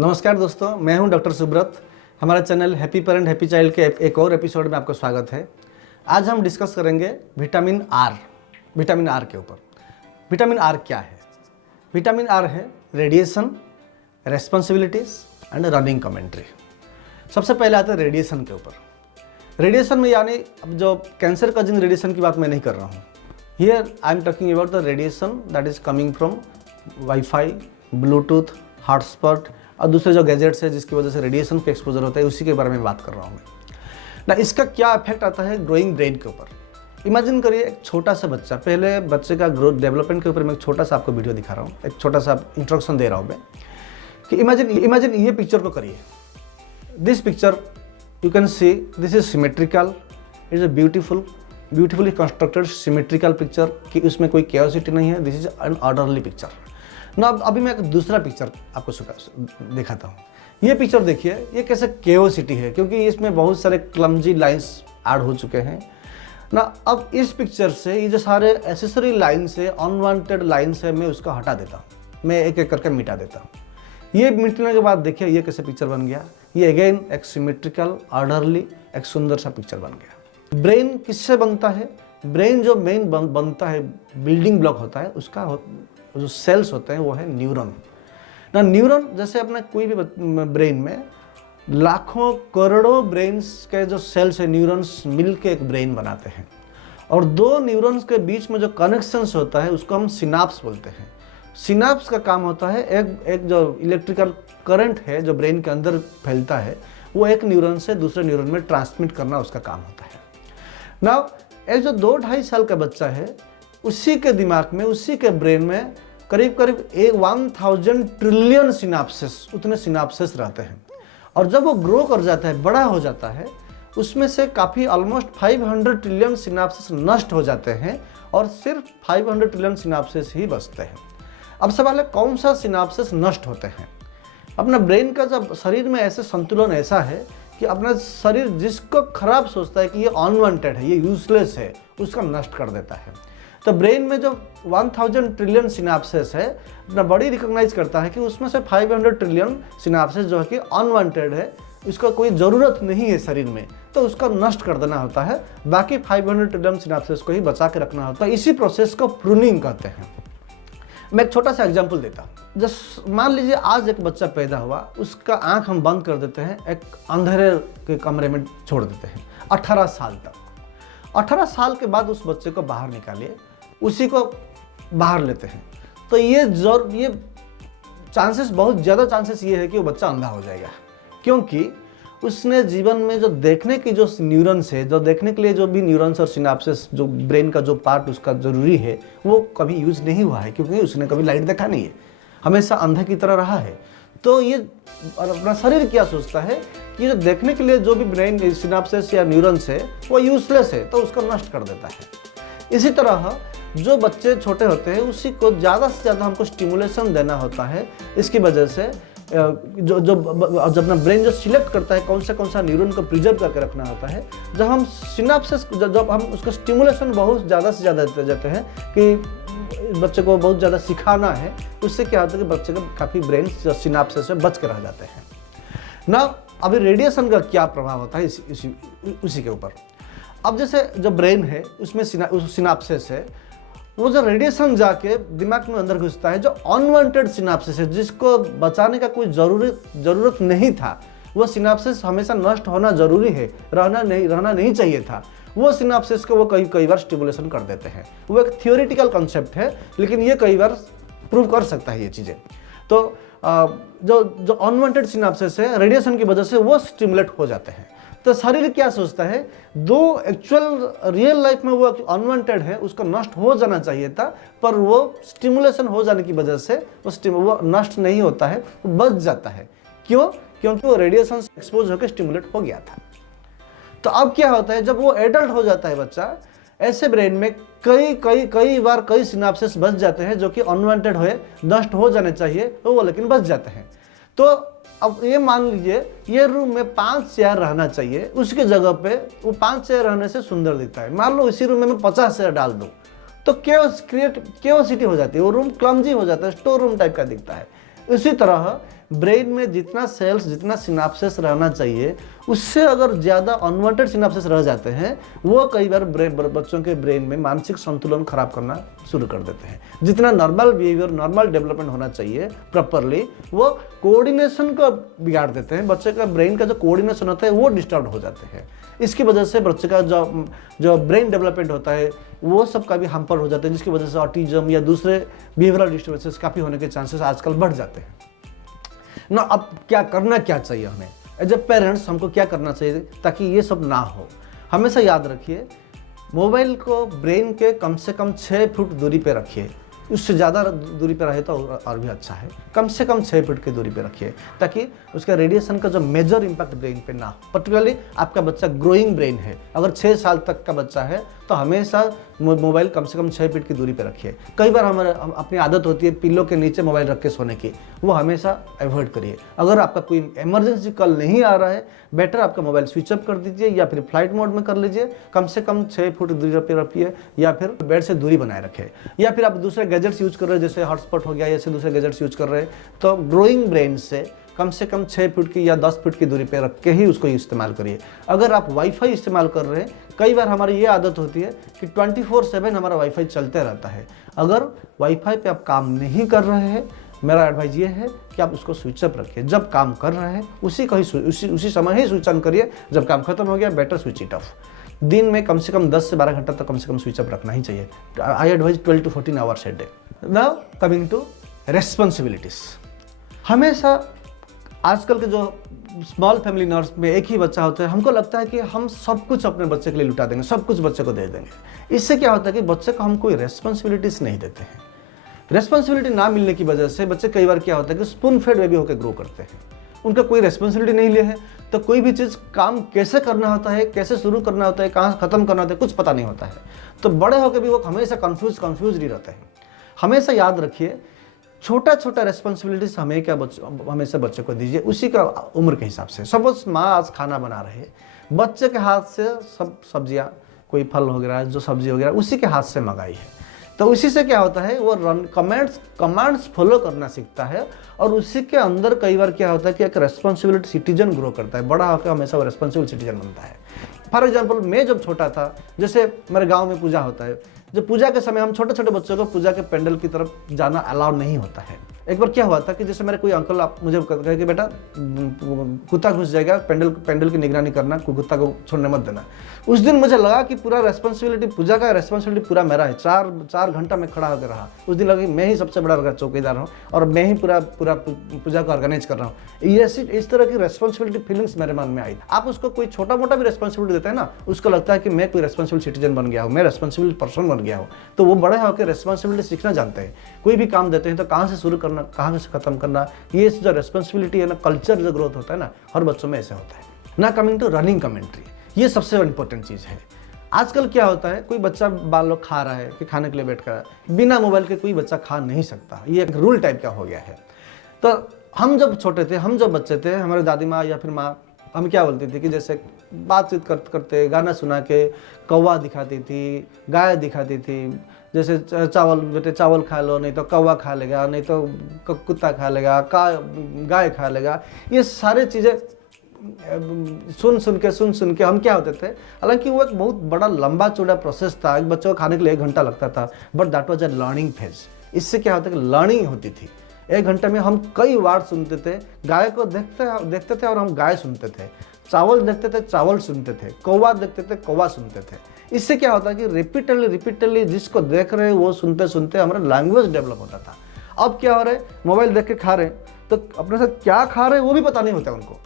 नमस्कार दोस्तों, मैं हूं डॉक्टर सुब्रत। हमारा channel happy parent happy child के एक और एपिसोड में आपका स्वागत है। आज हम डिस्कस करेंगे विटामिन आर के ऊपर। विटामिन आर क्या है? विटामिन आर है radiation, responsibilities and running commentary. सबसे पहले आता है रेडिएशन के ऊपर। रेडिएशन में यानी अब जो कैंसर कॉजिंग रेडिएशन की बात मैं नहीं कर रहा हूँ। Here I am talking about the radiation that is coming from wifi, Bluetooth, hotspot और दूसरे जो गैजेट्स है जिसकी वजह से रेडिएशन का एक्सपोजर होता है, उसी के बारे में बात कर रहा हूँ मैं ना। इसका क्या इफेक्ट आता है ग्रोइंग ब्रेन के ऊपर? इमेजिन करिए एक छोटा सा बच्चा, पहले बच्चे का ग्रोथ डेवलपमेंट के ऊपर मैं एक छोटा सा आपको वीडियो दिखा रहा हूँ, एक छोटा सा इंट्रोडक्शन दे रहा हूँ मैं कि इमेजिन ये पिक्चर को करिए। This picture you can see this is symmetrical, it is a beautifully constructed symmetrical picture कि उसमें कोई केओसिटी नहीं है। This is an orderly picture ना। अभी मैं एक दूसरा पिक्चर आपको दिखाता हूँ। ये पिक्चर देखिए, ये कैसे केओसिटी है क्योंकि इसमें बहुत सारे क्लमजी लाइंस ऐड हो चुके हैं ना। अब इस पिक्चर से ये जो सारे एसेसरी लाइन्स है, अनवांटेड लाइन्स है, मैं उसको हटा देता हूँ, मैं एक एक करके मिटा देता हूँ। ये मिटने के बाद देखिए ये कैसे पिक्चर बन गया। ये अगेन एक सिमेट्रिकल, ऑर्डरली, एक सुंदर सा पिक्चर बन गया। ब्रेन किससे बनता है? ब्रेन जो मेन बनता है, बिल्डिंग ब्लॉक होता है, उसका जो सेल्स होते हैं वो है न्यूरॉन ना। न्यूरॉन जैसे अपना कोई भी ब्रेन में लाखों करोड़ों ब्रेन्स के जो सेल्स है, न्यूरॉन्स मिलके एक ब्रेन बनाते हैं। और दो न्यूरॉन्स के बीच में जो कनेक्शंस होता है उसको हम सिनाप्स बोलते हैं। सिनाप्स का काम होता है एक जो इलेक्ट्रिकल करंट है जो ब्रेन के अंदर फैलता है, वो एक न्यूरॉन से दूसरे न्यूरॉन में ट्रांसमिट करना उसका काम होता है ना। एक जो 2-2.5 साल का बच्चा है, उसी के दिमाग में, उसी के ब्रेन में करीब 1000 ट्रिलियन सिनाप्सेस, उतने सिनाप्सेस रहते हैं। और जब वो ग्रो कर जाता है, बड़ा हो जाता है, उसमें से काफ़ी ऑलमोस्ट 500 ट्रिलियन सिनाप्सेस नष्ट हो जाते हैं और सिर्फ 500 ट्रिलियन सिनाप्सेस ही बचते हैं। अब सवाल है कौन सा सिनाप्सेस नष्ट होते हैं? अपना ब्रेन का जब शरीर में ऐसे संतुलन ऐसा है कि अपना शरीर जिसको खराब सोचता है कि ये अनवांटेड है, ये यूजलेस है, उसका नष्ट कर देता है। तो ब्रेन में जो 1000 ट्रिलियन सिनाप्सेस है, अपना बॉडी रिकॉग्नाइज करता है कि उसमें से 500 ट्रिलियन सिनाप्सेस जो है कि अनवांटेड है, इसका कोई ज़रूरत नहीं है शरीर में, तो उसका नष्ट कर देना होता है। बाकी 500 ट्रिलियन सिनाप्सेस को ही बचा के रखना होता है। इसी प्रोसेस को प्रूनिंग कहते हैं। मैं एक छोटा सा एग्जाम्पल देता हूँ। जस्ट मान लीजिए आज एक बच्चा पैदा हुआ, उसका आँख हम बंद कर देते हैं, एक अंधेरे के कमरे में छोड़ देते हैं 18 साल तक। 18 साल के बाद उस बच्चे को बाहर निकालिए, उसी को बाहर लेते हैं, तो ये चांसेस, बहुत ज़्यादा चांसेस ये है कि वो बच्चा अंधा हो जाएगा। क्योंकि उसने जीवन में जो देखने की जो न्यूरॉन्स है, जो देखने के लिए जो भी न्यूरॉन्स और सिनाप्सेस, जो ब्रेन का जो पार्ट उसका ज़रूरी है, वो कभी यूज़ नहीं हुआ है क्योंकि उसने कभी लाइट देखा नहीं है, हमेशा अंधे की तरह रहा है। तो ये और अपना शरीर क्या सोचता है कि जो देखने के लिए जो भी ब्रेन सिनाप्सेस या न्यूरॉन्स है वो यूजलेस है, तो उसको नष्ट कर देता है। इसी तरह जो बच्चे छोटे होते हैं उसी को ज़्यादा से ज़्यादा हमको स्टिमुलेशन देना होता है। इसकी वजह से जब अपना ब्रेन जो सिलेक्ट करता है कौन सा न्यूरॉन को प्रिजर्व करके रखना होता है, जब हम सिनाप्सेस, जब हम उसको स्टिमुलेशन बहुत ज़्यादा से ज़्यादा देते जाते हैं कि बच्चे को बहुत ज़्यादा सिखाना है, उससे क्या होता है कि बच्चे का काफ़ी ब्रेन सिनाप्सेस से बच के रह जाते हैं ना। अभी रेडिएशन का क्या प्रभाव होता है उसी के ऊपर। अब जैसे जो ब्रेन है उसमें सिनाप्सेस है, वो जो रेडिएशन जाके दिमाग में अंदर घुसता है, जो अनवांटेड सिनाप्सेस है, जिसको बचाने का कोई ज़रूरत नहीं था, वो सिनाप्सेस हमेशा नष्ट होना ज़रूरी है, रहना नहीं चाहिए था, वो सिनाप्सेस को वो कई बार स्टिमुलेशन कर देते हैं। वो एक थियोरिटिकल कॉन्सेप्ट है, लेकिन ये कई बार प्रूव कर सकता है ये चीज़ें। तो जो अनवांटेड सिनाप्सेस है, रेडिएशन की वजह से वो स्टिमुलेट हो जाते हैं। तो शरीर क्या सोचता है, दो एक्चुअल रियल लाइफ में वो अनवांटेड है, उसका नष्ट हो जाना चाहिए था, पर वो स्टिमुलेशन हो जाने की वजह से वो नष्ट नहीं होता है, वो बच जाता है। क्यों? क्योंकि वो रेडिएशन एक्सपोज होकर स्टिमुलेट हो गया था। तो अब क्या होता है, जब वो एडल्ट हो जाता है बच्चा, ऐसे ब्रेन में कई बार कई सिनाप्सेस बच जाते हैं जो कि अनवांटेड हुए, नष्ट हो जाने चाहिए, तो वो लेकिन बच जाते हैं। तो अब ये मान लीजिए ये रूम में 5 चेयर रहना चाहिए, उसकी जगह पे वो 5 चेयर रहने से सुंदर दिखता है। मान लो इसी रूम में मैं 50 चेयर डाल दूँ तो केओसिटी हो जाती है, वो रूम क्लमजी हो जाता है, स्टोर रूम टाइप का दिखता है। इसी तरह ब्रेन में जितना सेल्स, जितना सिनाप्सिस रहना चाहिए, उससे अगर ज़्यादा अनवांटेड सिनाप्सिस रह जाते हैं, वो कई बार बच्चों के ब्रेन में मानसिक संतुलन खराब करना शुरू कर देते हैं। जितना नॉर्मल बिहेवियर, नॉर्मल डेवलपमेंट होना चाहिए प्रॉपरली, वो कोऑर्डिनेशन को बिगाड़ देते हैं। बच्चे का ब्रेन का जो कोऑर्डिनेशन होता है वो डिस्टर्ब हो जाते हैं। इसकी वजह से बच्चे का जो ब्रेन डेवलपमेंट होता है वो सब का भी हैम्पर हो जाता है, जिसकी वजह से ऑटिज्म या दूसरे बिहेवियरल डिस्टर्बेंसेस काफ़ी होने के चांसेस आजकल बढ़ जाते हैं ना। अब क्या चाहिए हमें एज ए पेरेंट्स, हमको क्या करना चाहिए ताकि ये सब ना हो? हमेशा याद रखिए, मोबाइल को ब्रेन के कम से कम 6 फुट दूरी पे रखिए। उससे ज़्यादा दूरी पे रहे तो और भी अच्छा है। कम से कम 6 फुट की दूरी पे रखिए ताकि उसका रेडिएशन का जो मेजर इम्पैक्ट ब्रेन पे ना हो। पर्टिकुलरली आपका बच्चा ग्रोइंग ब्रेन है, अगर 6 साल तक का बच्चा है तो हमेशा मोबाइल कम से कम 6 फीट की दूरी पे रखिए। कई बार अपनी आदत होती है पिल्लो के नीचे मोबाइल रख के सोने की, वो हमेशा अवॉइड करिए। अगर आपका कोई इमरजेंसी कॉल नहीं आ रहा है, बेटर आपका मोबाइल स्विच ऑफ कर दीजिए या फिर फ्लाइट मोड में कर लीजिए। कम से कम 6 फुट दूरी पे रखिए या फिर बेड से दूरी बनाए रखें। या फिर आप दूसरे गैजेट्स यूज कर रहे हैं, जैसे हॉटस्पॉट हो गया, ऐसे दूसरे गैजेट्स यूज कर रहे हैं, तो ग्रोइंग ब्रेन से कम 6 फुट की या 10 फुट की दूरी पे रख के ही उसको इस्तेमाल करिए। अगर आप वाईफाई इस्तेमाल कर रहे हैं, कई बार हमारी ये आदत होती है कि 24/7 हमारा वाईफाई चलते रहता है। अगर वाईफाई पे आप काम नहीं कर रहे हैं, मेरा एडवाइस ये है कि आप उसको स्विच ऑफ रखिए। जब काम कर रहे हैं उसी समय ही स्विच ऑन करिए। जब काम खत्म हो गया, बेटर स्विच इट ऑफ। दिन में कम से कम 10 से 12 घंटा तक कम से कम स्विच ऑफ रखना ही चाहिए। I advise 12 to 14 hours a day. Now coming to responsibilities. हमेशा आजकल के जो स्मॉल फैमिली नर्स में एक ही बच्चा होता है, हमको लगता है कि हम सब कुछ अपने बच्चे के लिए लुटा देंगे, सब कुछ बच्चे को दे देंगे। इससे क्या होता है कि बच्चे को हम कोई रेस्पॉन्सिबिलिटीज नहीं देते हैं। रेस्पॉन्सिबिलिटी ना मिलने की वजह से बच्चे कई बार क्या होता है कि स्पून फेड बेबी होकर ग्रो करते हैं। उनका कोई रेस्पॉन्सिबिलिटी नहीं ले है, तो कोई भी चीज़ काम कैसे करना होता है, कैसे शुरू करना होता है, कहाँ खत्म करना होता है, कुछ पता नहीं होता है। तो बड़े होकर भी वो हमेशा कन्फ्यूज ही रहते हैं। हमेशा याद रखिए, छोटा छोटा रेस्पॉन्सिबिलिटीज हमेशा बच्चे को दीजिए उसी का उम्र के हिसाब से। सपोज माँ आज खाना बना रहे, बच्चे के हाथ से सब सब्जियाँ, कोई फल वगैरह जो सब्जी वगैरह उसी के हाथ से मंगाई है, तो उसी से क्या होता है वो कमांड्स फॉलो करना सीखता है। और उसी के अंदर कई बार क्या होता है कि एक रेस्पॉन्सिबिलिटी सिटीजन ग्रो करता है। बड़ा होकर हमेशा वो रेस्पॉन्सिबल सिटीजन बनता है। फॉर एग्जाम्पल, मैं जब छोटा था, जैसे मेरे गाँव में पूजा होता है, जब पूजा के समय हम छोटे छोटे बच्चों को पूजा के पेंडल की तरफ जाना अलाउ नहीं होता है। एक बार क्या हुआ था कि जैसे मेरे कोई अंकल आप मुझे कहे कि बेटा कुत्ता घुस जाएगा, पेंडल की निगरानी करना, कुत्ता को छोड़ने मत देना। उस दिन मुझे लगा कि पूरा रेस्पॉन्सिबिलिटी, पूजा का रेस्पॉन्सिबिलिटी पूरा मेरा है। 4 घंटा मैं खड़ा होकर रहा। उस दिन लगा कि मैं ही सबसे बड़ा चौकीदार हूँ और मैं ही पूरा पूजा को ऑर्गेनाइज कर रहा हूँ। इस तरह की रेस्पॉन्सिबिलिटी फीलिंग्स मेरे मन में आई। आप उसको कोई छोटा मोटा भी रेस्पॉन्सिबिलिटी देते हैं ना, उसको लगता है कि मैं कोई रेस्पॉन्सिबल सिटीजन बन गया हूँ, मैं रेस्पॉन्सिबल पर्सन बन गया हूँ। तो वो बड़े होकर रेस्पॉन्सिबिलिटी सीखना जानते हैं। कोई भी काम देते हैं तो कहाँ से शुरू करना, कहाँ से खत्म करना, ये जो रेस्पॉन्सिबिलिटी है ना, कल्चर जो ग्रोथ होता है ना, हर बच्चों में ऐसे होता है ना। कमिंग टू रनिंग कमेंट्री, ये सबसे इंपॉर्टेंट चीज़ है। आजकल क्या होता है, कोई बच्चा बाल लोग खा रहा है कि खाने के लिए बैठ कर, बिना मोबाइल के कोई बच्चा खा नहीं सकता। ये एक रूल टाइप का हो गया है। तो हम जब छोटे थे, हम जब बच्चे थे, हमारे दादी माँ या फिर माँ हम क्या बोलती थी कि जैसे बातचीत करते गाना सुना के कौवा दिखाती थी, गाय दिखाती थी। जैसे चावल, बेटे चावल खा लो, नहीं तो कौवा खा लेगा, नहीं तो कुत्ता खा लेगा, गाय खा लेगा। ये सारे चीज़ें सुन के हम क्या होते थे। हालांकि वो एक बहुत बड़ा लंबा चौड़ा प्रोसेस था। एक बच्चों को खाने के लिए 1 घंटा लगता था, but that was a learning phase. इससे क्या होता है कि लर्निंग होती थी। 1 घंटे में हम कई वर्ड सुनते थे। गाय को देखते थे और हम गाय सुनते थे, चावल देखते थे, चावल सुनते थे, कौवा देखते थे, कौवा सुनते थे। इससे क्या होता है कि रिपीटेडली जिसको देख रहे हैं वो सुनते सुनते हमारा लैंग्वेज डेवलप होता था। अब क्या हो रहा है, मोबाइल देख के खा रहे हैं तो अपने साथ क्या खा रहे हैं वो भी पता नहीं होता उनको।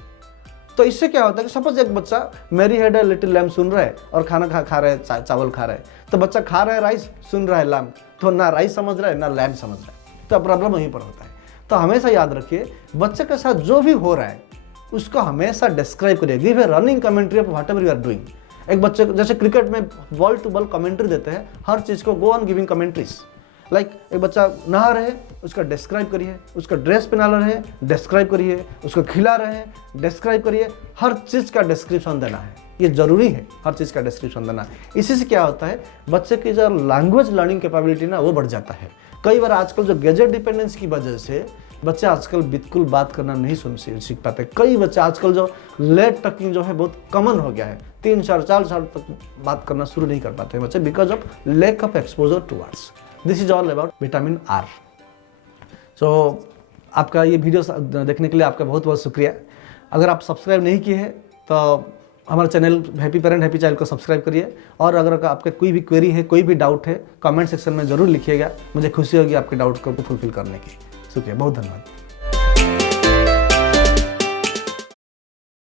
तो इससे क्या होता है कि सपोज एक बच्चा मेरी हेड है लिटिल लैम्ब सुन रहा है और खाना खा रहा है, चावल खा रहा है, तो बच्चा खा रहा है राइस, सुन रहा है लैम्ब, तो ना राइस समझ रहा है ना लैम्ब समझ रहा है। तो प्रॉब्लम वहीं पर होता है। तो हमेशा याद रखिए, बच्चे के साथ जो भी हो रहा है उसको हमेशा डिस्क्राइब करिए। Give a running commentary of whatever you are doing. एक बच्चे जैसे क्रिकेट में बॉल टू बॉल कमेंट्री देते हैं, हर चीज़ को go on giving commentaries. Like एक बच्चा नहा रहे, उसका डिस्क्राइब करिए, उसका ड्रेस पहना रहे डिस्क्राइब करिए, उसको खिला रहे हैं डिस्क्राइब करिए। हर चीज़ का डिस्क्रिप्शन देना है, ये जरूरी है, हर चीज़ का डिस्क्रिप्शन देना। इसी से क्या होता है, बच्चे की जो लैंग्वेज लर्निंग कैपेबिलिटी ना वो बढ़ जाता है। कई बार आजकल जो गैजेट डिपेंडेंस की वजह से बच्चे आजकल बिल्कुल बात करना नहीं सीख पाते। कई बच्चे आजकल जो लेट टॉकिंग जो है बहुत कॉमन हो गया है, 3-4 साल तक बात करना शुरू नहीं कर पाते बच्चे, because of lack of exposure to words. This is all about vitamin R. So आपका ये वीडियो देखने के लिए आपका बहुत बहुत शुक्रिया। अगर आप सब्सक्राइब नहीं किए हैं तो हमारा channel happy parent happy child को सब्सक्राइब करिए, और अगर आपके कोई भी क्वेरी है, कोई भी डाउट है, कमेंट सेक्शन में ज़रूर लिखिएगा। मुझे खुशी होगी आपके डाउट को फुलफिल करने की। शुक्रिया, बहुत धन्यवाद।